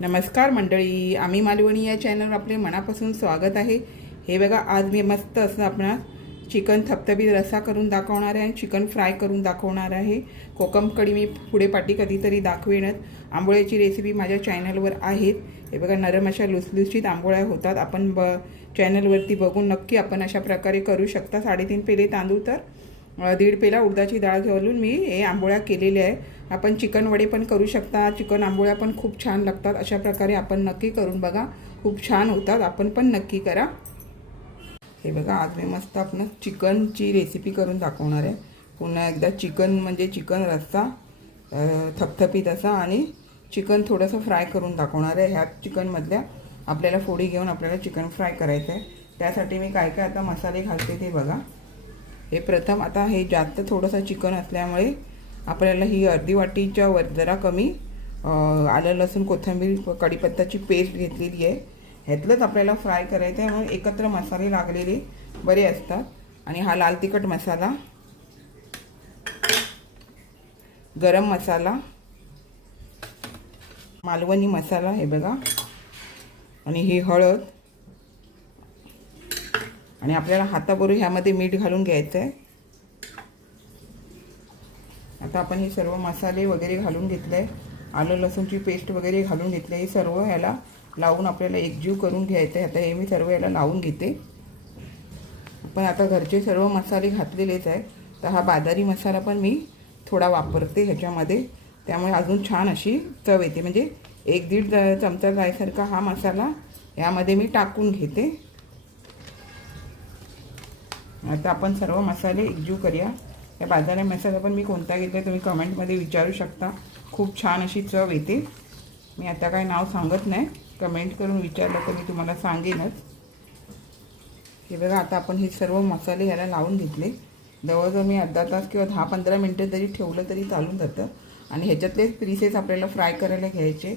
नमस्कार मंडळी आम्ही मालवणी या चॅनलवर आपले मनापासून स्वागत आहे. हे बघा आज मी मस्त असं आपणास चिकन थपथबी रस्सा करून दाखवणार आहे आणि चिकन फ्राय करून दाखवणार आहे. कोकम कडी मी पुढे पाठी कधीतरी दाखवेनच. आंबोळ्याची रेसिपी माझ्या चॅनलवर आहेत. हे बघा नरम अशा लुसलुसीत आंबोळ्या होतात. आपण ब चॅनलवरती बघून नक्की आपण अशा प्रकारे करू शकता. साडेतीन पेले तांदूळ तर दीड पेला उडदाची डाळ घालून मी हे आंबोळ्या केलेल्या आहे आपण चिकन वडे पण करू शकता. चिकन आंबोळ्या पण खूप छान लागतात. अशा प्रकारे आपण नक्की करून बघा. खूप छान होतात. आपण पण नक्की करा. हे बघा आज मी मस्त आपण चिकनची रेसिपी करून दाखवणार आहे. पुन्हा एकदा चिकन म्हणजे चिकन रस्सा थपथपीत असा आणि चिकन थोडंसं फ्राय करून दाखवणार आहे. ह्या चिकनमधल्या आपल्याला फोडी घेऊन आपल्याला चिकन फ्राय करायचं आहे त्यासाठी मी काय काय आता मसाले घालते ते बघा. हे प्रथम आता हे जास्त थोडंसं चिकन असल्यामुळे आपल्याला ही अर्धी वाटीच्या वर जरा कमी आलं लसूण कोथिंबीर कढीपत्ताची पेस्ट घेतलेली आहे. ह्यातलंच आपल्याला फ्राय करायचं आहे म्हणून एकत्र मसाले लागलेले बरे असतात. आणि हा लाल तिखट मसाला गरम मसाला मालवणी मसाला हे बघा. आणि ही हळद आणि आपल्याला हाताबरोबर ह्यामध्ये मीठ घालून घ्यायचं आहे आता आपण हे सर्व मसाले वगैरे घालून घेतले आलं लसूणची पेस्ट वगैरे घालून घेतले हे सर्व ह्याला लावून आपल्याला एकजीव करून घ्यायचं आहे आता हे मी सर्व याला लावून घेते. पण आता घरचे सर्व मसाले घातलेलेच आहे तर हा बाजारी मसाला पण मी थोडा वापरते ह्याच्यामध्ये. त्यामुळे अजून छान अशी चव येते. म्हणजे एक दीड चमचा जायसारखा हा मसाला यामध्ये मी टाकून घेते. आता आपण सर्व मसाले एकजीव करूया. या बाजारा मसाला पण मी कोणता घेतला तुम्ही कमेंटमध्ये विचारू शकता. खूप छान अशी चव येते. मी आता काय नाव सांगत नाही. कमेंट करून विचारलं तर मी तुम्हाला सांगेनच. हे बघा आता आपण हे सर्व मसाले ह्याला लावून घेतले. जवळजवळ मी अर्धा तास किंवा दहा पंधरा मिनटं जरी ठेवलं तरी चालून जातं. आणि ह्याच्यातलेच पिसेस आपल्याला फ्राय करायला घ्यायचे.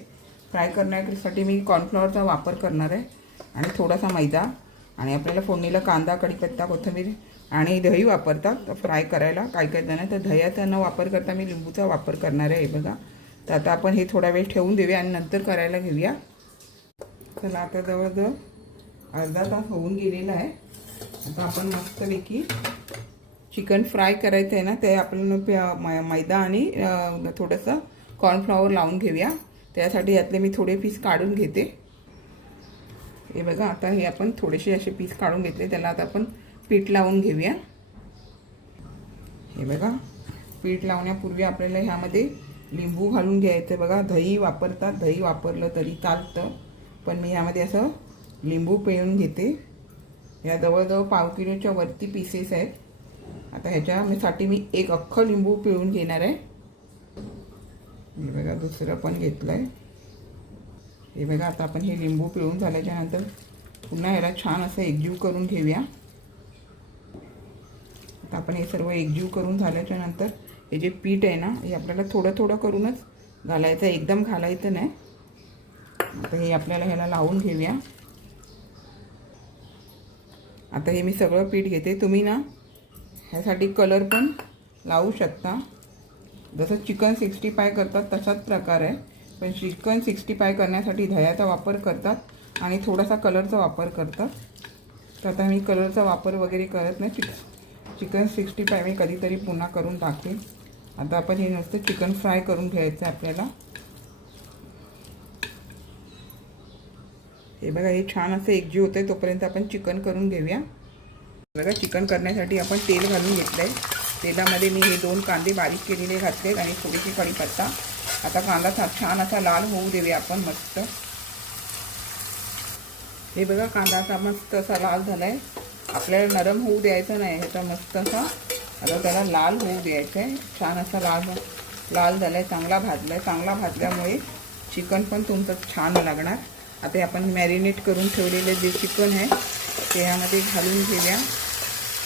फ्राय करण्यासाठी मी कॉर्नफ्लॉवरचा वापर करणार आहे. आणि थोडासा मैदा. आणि आपल्याला फोडणीला कांदा कढीपत्ता कोथिंबीर आणि दही वापरतात. फ्राय करायला काय काय जण. तर दह्याचा न वापर करता मी लिंबूचा वापर करणार आहे बघा. तर आता आपण हे थोडा वेळ ठेवून देऊया आणि नंतर करायला घेऊया. चला आता जवळजवळ अर्धा तास होऊन गेलेला आहे. आता आपण मस्तपैकी चिकन फ्राय करायचं आहे ना ते आपण मै- मैदा आणि थोडंसं कॉर्नफ्लॉवर लावून घेऊया. त्यासाठी यातले मी थोडे पीस काढून घेते. हे बघा आता हे आपण थोडेसे असे पीस काढून घेतले त्याला आता आपण पीठ लावून घेऊया. हे बघा पीठ लावण्यापूर्वी आपल्याला ह्यामध्ये लिंबू घालून घ्यायचं बघा. दही वापरतात दही वापरलं तरी चालतं. पण मी ह्यामध्ये असं लिंबू पिळून घेते. या जवळजवळ पाव किलोच्या वरती पीसेस आहेत. आता ह्याच्यासाठी मी एक अख्खं लिंबू पिळून घेणार आहे. हे बघा दुसरं पण घेतलं आहे हे बघा आता आपण हे लिंबू पिळून झाल्याच्यानंतर पुन्हा ह्याला छान असं एकजीव करून घेऊया. आता आपण हे सर्व एकजीव करून झाल्याच्यानंतर हे जे पीठ आहे ना हे आपल्याला थोडं थोडं करूनच घालायचं एकदम घालायचं नाही. आता हे आपल्याला ह्याला लावून घेऊया. आता हे मी सगळं पीठ घेते. तुम्ही ना ह्यासाठी कलर पण लावू शकता. जसं चिकन सिक्स्टी फाय करतात तसाच प्रकार आहे. पण चिकन सिक्स्टी फाय करण्यासाठी दह्याचा वापर करतात आणि थोडासा कलरचा वापर करतात. तर आता मी कलरचा वापर वगैरे करत नाही. चिक चिकन सिक्स्टी फाय मी कधीतरी पुन्हा करून टाकते आता आपण हे नुसतं चिकन फ्राय करून घ्यायचं आहे आपल्याला. हे बघा हे छान असं एकजीव होतं आहे तोपर्यंत आपण चिकन करून घेऊया. बघा चिकन करण्यासाठी आपण तेल घालून घेतलं आहे तेलामध्ये मी हे दोन कांदे बारीक केलेले घातलेत आणि थोडीशी कढीपत्ता. आता कांदा छा- छान असा लाल होऊ देऊया आपण मस्त. हे बघा कांदा असा मस्त असा लाल झाला आहे आपल्याला नरम होऊ द्यायचं नाही ह्याचा मस्त असा. आता त्याला लाल होऊ द्यायचं आहे छान असा लाल लाल झाला आहे चांगला भाजला आहे चांगला भाजल्यामुळे चिकन पण तुमचं छान लागणार. आता हे आपण मॅरिनेट करून ठेवलेले जे चिकन आहे ते ह्यामध्ये घालून घेऊया.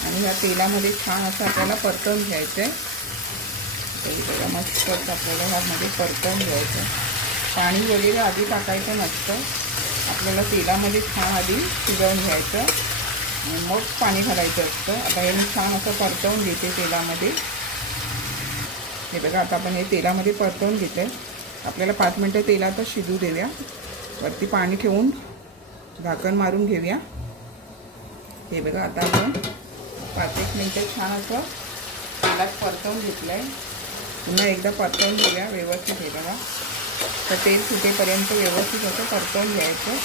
आणि ह्या तेलामध्ये छान असं आपल्याला परतवून घ्यायचं आहे तरी बघा मस्त आपल्याला ह्यामध्ये परतवून घ्यायचं. पाणी वगैरे आधी टाकायचं नसतं आपल्याला तेलामध्ये छान आधी शिजवून घ्यायचं. आणि मग पाणी घालायचं असतं. आता हे मी छान असं परतवून घेते तेलामध्ये. हे बघा आता आपण हे तेलामध्ये परतवून घेते आपल्याला पाच मिनटं तेलातच शिजू देऊया. वरती पाणी ठेवून झाकण मारून घेऊया. हे बघा आता आपण पाच एक मिनटं छान असं तेलात परतवून घेतलं आहे पुन्हा एकदा परतवून घेऊया व्यवस्थित हे बघा. तर तेल सुटेपर्यंत व्यवस्थित असं परतवून घ्यायचं.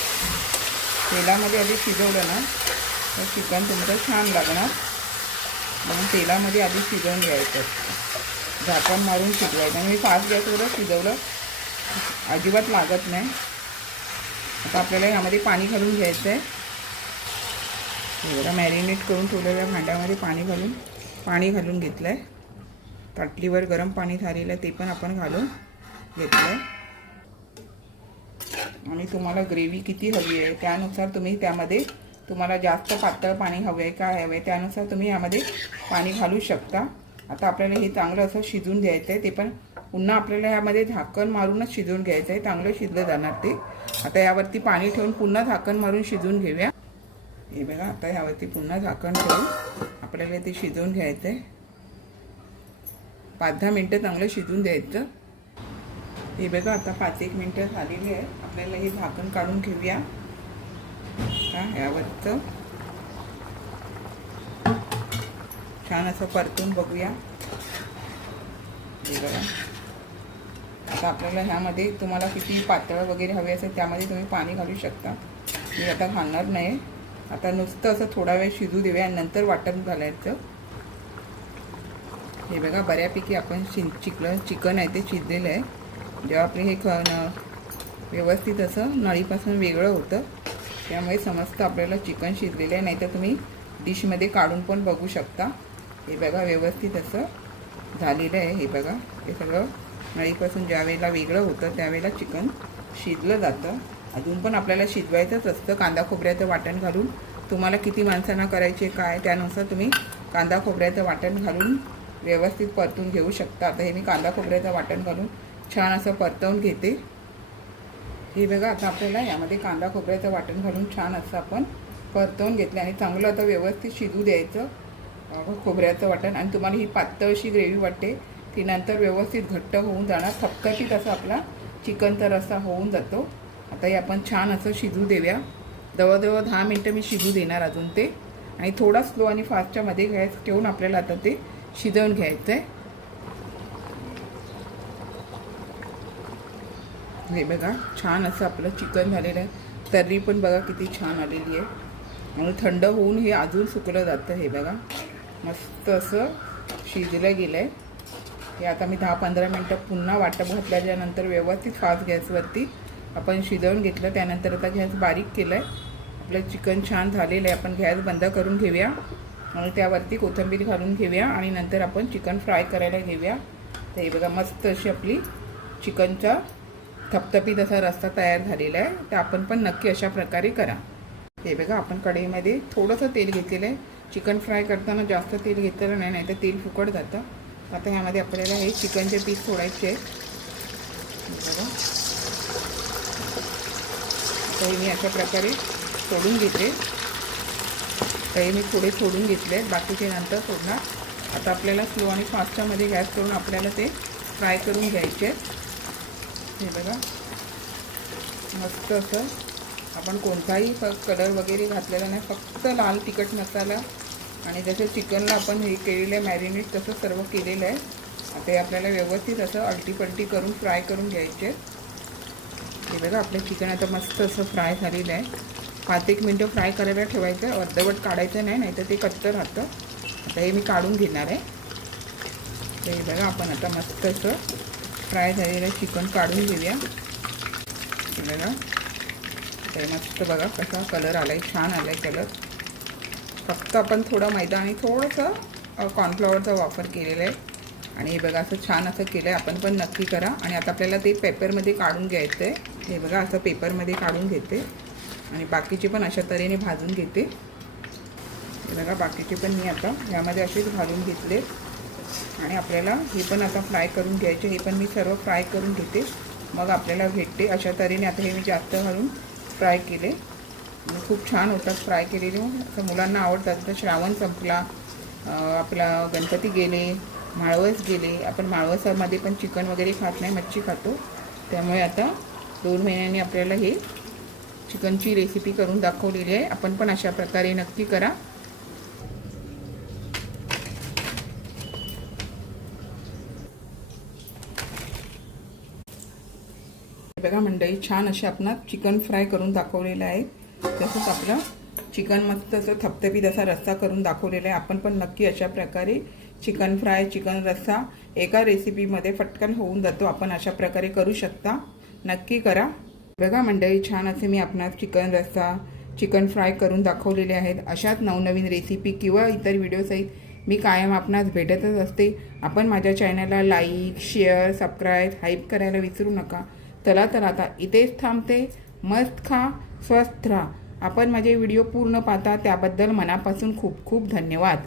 तेलामध्ये आधी शिजवलं ना तर चिकन तुमचं छान लागणार. म्हणून तेलामध्ये आधी शिजवून घ्यायचं. झाकण मारून शिजवायचं. आणि मी फास्ट गॅसवरच शिजवलं अजिबात लागत नाही. आता आपल्याला यामध्ये पाणी घालून घ्यायचं आहे एवढं मॅरिनेट करून ठेवलेल्या भांड्यामध्ये पाणी घालून. पाणी घालून घेतलं आहे ताटलीवर गरम पाणी झालेलं आहे ते पण आपण घालून घेतलं आहे आणि तुम्हाला ग्रेव्ही किती हवी आहे त्यानुसार तुम्ही त्यामध्ये तुम्हाला जास्त पातळ पाणी हवं आहे काय हवं आहे त्यानुसार तुम्ही यामध्ये पाणी घालू शकता. आता आपल्याला हे चांगलं असं शिजून घ्यायचं आहे ते पण पुन्हा आपल्याला यामध्ये झाकण मारूनच शिजवून घ्यायचं आहे चांगलं शिजलं जाणार ते. आता यावरती पाणी ठेवून पुन्हा झाकण मारून शिजवून घेऊया. हे बघा आता यावरती पुन्हा झाकण ठेवून आपल्याला ते शिजवून घ्यायचं आहे पाच दहा मिनटं चांगलं शिजून द्यायचं. हे बघा आता पाच एक मिनटं झालेली आहे आपल्याला हे झाकण काढून घेऊया. का ह्यावरचं छान असं परतून बघूया. हे बघा. आता आपल्याला ह्यामध्ये तुम्हाला किती पातळ वगैरे हवे असेल त्यामध्ये तुम्ही पाणी घालू शकता. मी आता घालणार नाही. आता नुसतं असं थोडा वेळ शिजू देऊया आणि नंतर वाटण घालायचं. हे बघा बऱ्यापैकी आपण शिं चिकलं चिकन आहे ते शिजलेलं आहे. जेव्हा आपले हे ख न- व्यवस्थित असं नळीपासून वेगळं होतं त्यामुळे समजतं आपल्याला चिकन शिजलेलं आहे. नाहीतर तुम्ही डिशमध्ये काढून पण बघू शकता. हे बघा व्यवस्थित असं झालेलं आहे. हे बघा हे सगळं नळीपासून ज्या वेळेला वेगळं होतं त्यावेळेला चिकन शिजलं जातं. अजून पण आपल्याला शिजवायचंच असतं. कांदा खोबऱ्याचं वाटण घालून तुम्हाला किती माणसांना करायचे काय त्यानुसार तुम्ही कांदा खोबऱ्याचं वाटण घालून व्यवस्थित परतून घेऊ शकता. आता हे मी कांदा खोबऱ्याचं वाटण घालून छान असं परतवून घेते. हे बघा आता आपल्याला यामध्ये कांदा खोबऱ्याचं वाटण घालून छान असं आपण परतवून घेतलं आणि चांगलं आता व्यवस्थित शिजू द्यायचं खोबऱ्याचं वाटण. आणि तुम्हाला ही पातळ अशी ग्रेव्ही वाटते ती नंतर व्यवस्थित घट्ट होऊन जाणार. थपथपीत असा आपला चिकनचा रस्सा होऊन जातो. आता हे आपण छान असं शिजू देऊया. जवळजवळ दहा मिनटं मी शिजू देणार अजून ते. आणि थोडा स्लो आणि फास्टच्या मध्ये गॅस ठेवून आपल्याला आता ते शिजवून घ्यायचं. आहे हे बघा छान असं आपलं चिकन झालेलं आहे. तर्री पण बघा किती छान आलेली आहे. आणि थंड होऊन हे अजून सुकलं जातं हे बघा. मस्त असं शिजलं गेलं आहे हे आता मी दहा पंधरा मिनटं पुन्हा वाटप घातल्याच्यानंतर व्यवस्थित फास्ट गॅसवरती आपण शिजवून घेतलं. त्यानंतर आता गॅस बारीक केलं आहे आपलं चिकन छान झालेलं आहे. आपण गॅस बंद करून घेऊया. म्हणून त्यावरती कोथिंबीर घालून घेऊया आणि नंतर आपण चिकन फ्राय करायला घेऊया. तर हे बघा मस्त अशी आपली चिकनचा थपथपीत असा रस्ता तयार झालेला आहे. तर आपण पण नक्की अशा प्रकारे करा. हे बघा आपण कढईमध्ये थोडंसं तेल घेतलेलं आहे. चिकन फ्राय करताना जास्त तेल घेतलेलं नाही नाही तर तेल फुकट जातं. आता ह्यामध्ये आपल्याला हे चिकनचे पीस सोडायचे आहेत. बघा. तर मी अशा प्रकारे सोडून घेते. आता हे मी थोडे सोडून घेतले आहेत. बाकीचे नंतर सोडणार आता आपल्याला स्लो आणि फास्टमध्ये गॅस करून आपल्याला ते फ्राय करून घ्यायचे आहेत. हे बघा. मस्त असं. आपण कोणताही फ कलर वगैरे घातलेला नाही. फक्त लाल तिखट मसाला आणि जसं चिकनला आपण हे केलेलं आहे मॅरिनेट तसं सर्व केलेलं आहे. आता हे आपल्याला व्यवस्थित असं अलटीपलटी करून फ्राय करून घ्यायचे आहेत. हे बघा आपलं चिकन आता मस्त असं फ्राय झालेलं आहे. पाच एक मिनटं फ्राय करायला ठेवायचं. अर्धवट काढायचं नाही नाही तर ते कच्चं राहतं. आता हे मी काढून घेणार आहे. तर हे बघा आपण आता मस्त असं फ्राय झालेलं चिकन काढून घेऊया. बघा. ते मस्त बघा कसा कलर आला आहे छान आला आहे कलर. फक्त आपण थोडा मैदा आणि थोडंसं कॉर्नफ्लॉवरचा वापर केलेला आहे. आणि हे बघा असं छान असं केलं आहे आपण पण नक्की करा. आणि आता आपल्याला ते पेपरमध्ये काढून घ्यायचं आहे हे बघा असं पेपरमध्ये काढून घेते. आणि बाकीचे पण अशा तऱ्हेने भाजून घेते. हे बघा बाकीचे पण मी आता यामध्ये असेच घालून घेतले. आणि आपल्याला हे पण आता फ्राय करून घ्यायचे. हे पण मी सर्व फ्राय करून घेते. मग आपल्याला भेटते अशा तऱ्हेने. आता हे मी जास्त घालून फ्राय केले. खूप छान होतात फ्राय केलेले. असं मुलांना आवडतात. तर श्रावण संपला. आपला गणपती गेले. माळवस गेले. आपण माळवसामध्ये पण चिकन वगैरे खात नाही. मच्छी खातो. त्यामुळे आता दोन महिन्यांनी आपल्याला हे चिकनची रेसिपी करून दाखवलेली आहे. आपण पण अशा प्रकारे नक्की करा. बघा मंडळी छान असे आपण चिकन फ्राय करून दाखवलेलं आहे. तसंच आपलं चिकन मस्त असं थपथपीत असा रस्सा करून दाखवलेला आहे. आपण पण नक्की अशा प्रकारे चिकन फ्राय चिकन रस्सा एका रेसिपीमध्ये फटकन होऊन जातो. आपण अशा प्रकारे करू शकता. नक्की करा. बघा मंडळी छान असे मी आपणास चिकन रस्सा चिकन फ्राय करून दाखवलेले आहेत. अशाच नवनवीन रेसिपी किंवा इतर व्हिडिओसहित मी कायम आपणास भेटतच असते. आपण माझ्या चॅनलला लाईक शेअर सबस्क्राईब हाईप करायला विसरू नका. चला तर आता इथेच थांबते. मस्त खा स्वस्थ राहा. आपण माझे व्हिडिओ पूर्ण पाहता त्याबद्दल मनापासून खूप खूप धन्यवाद.